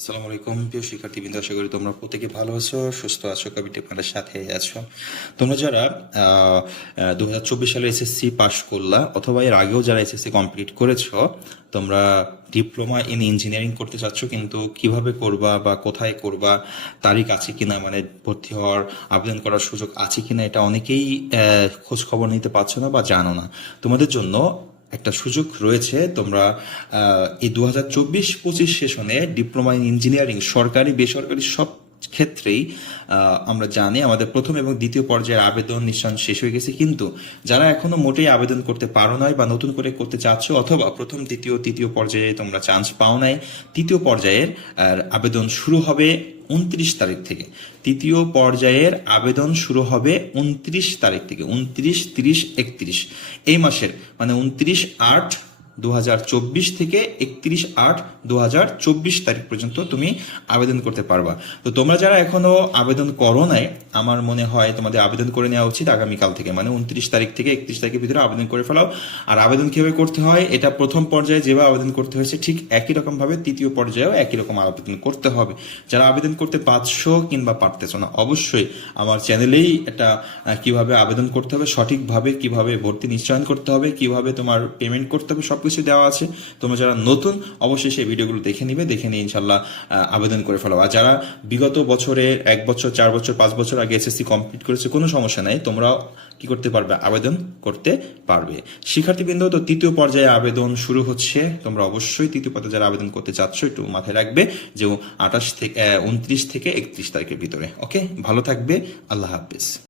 আসসালামু আলাইকুম, প্রিয় শিক্ষার্থীবৃন্দ, আশা করি তোমরা প্রত্যেকে ভালো আছো, সুস্থ আছো কবিটি আপনাদের সাথে আছো। তোমরা যারা দু হাজার চব্বিশ সালে এসএসসি পাশ করলা অথবা এর আগেও যারা এসএসসি কমপ্লিট করেছ, তোমরা ডিপ্লোমা ইন ইঞ্জিনিয়ারিং করতে চাচ্ছ, কিন্তু কীভাবে করবা বা কোথায় করবা, তারিখ আছে কিনা মানে ভর্তি হওয়ার আবেদন করার সুযোগ আছে কিনা, এটা অনেকেই খোঁজ খবর নিতে পারছ না বা জানো না। তোমাদের জন্য একটা সুযোগ রয়েছে। তোমরা এই দু হাজার চব্বিশ পঁচিশ সেশনে ডিপ্লোমা ইন ইঞ্জিনিয়ারিং সরকারি, বেসরকারি সব ক্ষেত্রেই আমরা জানি আমাদের প্রথম এবং দ্বিতীয় পর্যায়ের আবেদন নিঃসন্দেহে শেষ হয়ে গেছে। কিন্তু যারা এখনও মোটেই আবেদন করতে পারো নাই বা নতুন করে করতে চাচ্ছ অথবা প্রথম, দ্বিতীয়, তৃতীয় পর্যায়ে তোমরা চান্স পাও নাই, তৃতীয় পর্যায়ের আবেদন শুরু হবে উনত্রিশ তারিখ থেকে। তৃতীয় পর্যায়ের আবেদন শুরু হবে উনত্রিশ তারিখ থেকে, উনত্রিশ, তিরিশ, একত্রিশ। এই মাসের মানে উনত্রিশ আট দু হাজার চব্বিশ থেকে একত্রিশ আট দু তারিখ পর্যন্ত তুমি আবেদন করতে পারবা। তো তোমরা যারা এখনও আবেদন করো নাই, আমার মনে হয় তোমাদের আবেদন করে নেওয়া উচিত আগামীকাল থেকে মানে উনত্রিশ তারিখ থেকে একত্রিশ তারিখের ভিতরে আবেদন করে ফেলাও। আর আবেদন কীভাবে করতে হয়, এটা প্রথম পর্যায়ে যেভাবে আবেদন করতে হয়েছে, ঠিক একই রকম ভাবে তৃতীয় পর্যায়েও একই রকম আবেদন করতে হবে। যারা আবেদন করতে পারছ কিংবা পারতেছো না, অবশ্যই আমার চ্যানেলেই এটা কীভাবে আবেদন করতে হবে, সঠিকভাবে কীভাবে ভর্তি নিশ্চয়ন করতে হবে, কীভাবে তোমার পেমেন্ট করতে হবে সবকিছু দেওয়া আছে। তোমরা যারা নতুন অবশ্যই সেই ভিডিওগুলো দেখে নিবে, দেখে নিয়ে ইনশাল্লাহ আবেদন করে ফেলো আর যারা বিগত বছরে এক বছর, চার বছর, পাঁচ বছর আগে এসএসসি কমপ্লিট করেছে, কোনো সমস্যা নাই। তোমরা কি করতে পারবে? আবেদন করতে পারবে। শিক্ষার্থীবৃন্দ, তো তৃতীয় পর্যায়ে আবেদন শুরু হচ্ছে। তোমরা অবশ্যই তৃতীয় পর্যায়ে যারা আবেদন করতে চাচ্ছ, একটু মাথায় রাখবে যে আঠাশ থেকে উনত্রিশ থেকে একত্রিশ তারিখের ভিতরে। ওকে ভালো থাকবে। আল্লাহ হাফিজ।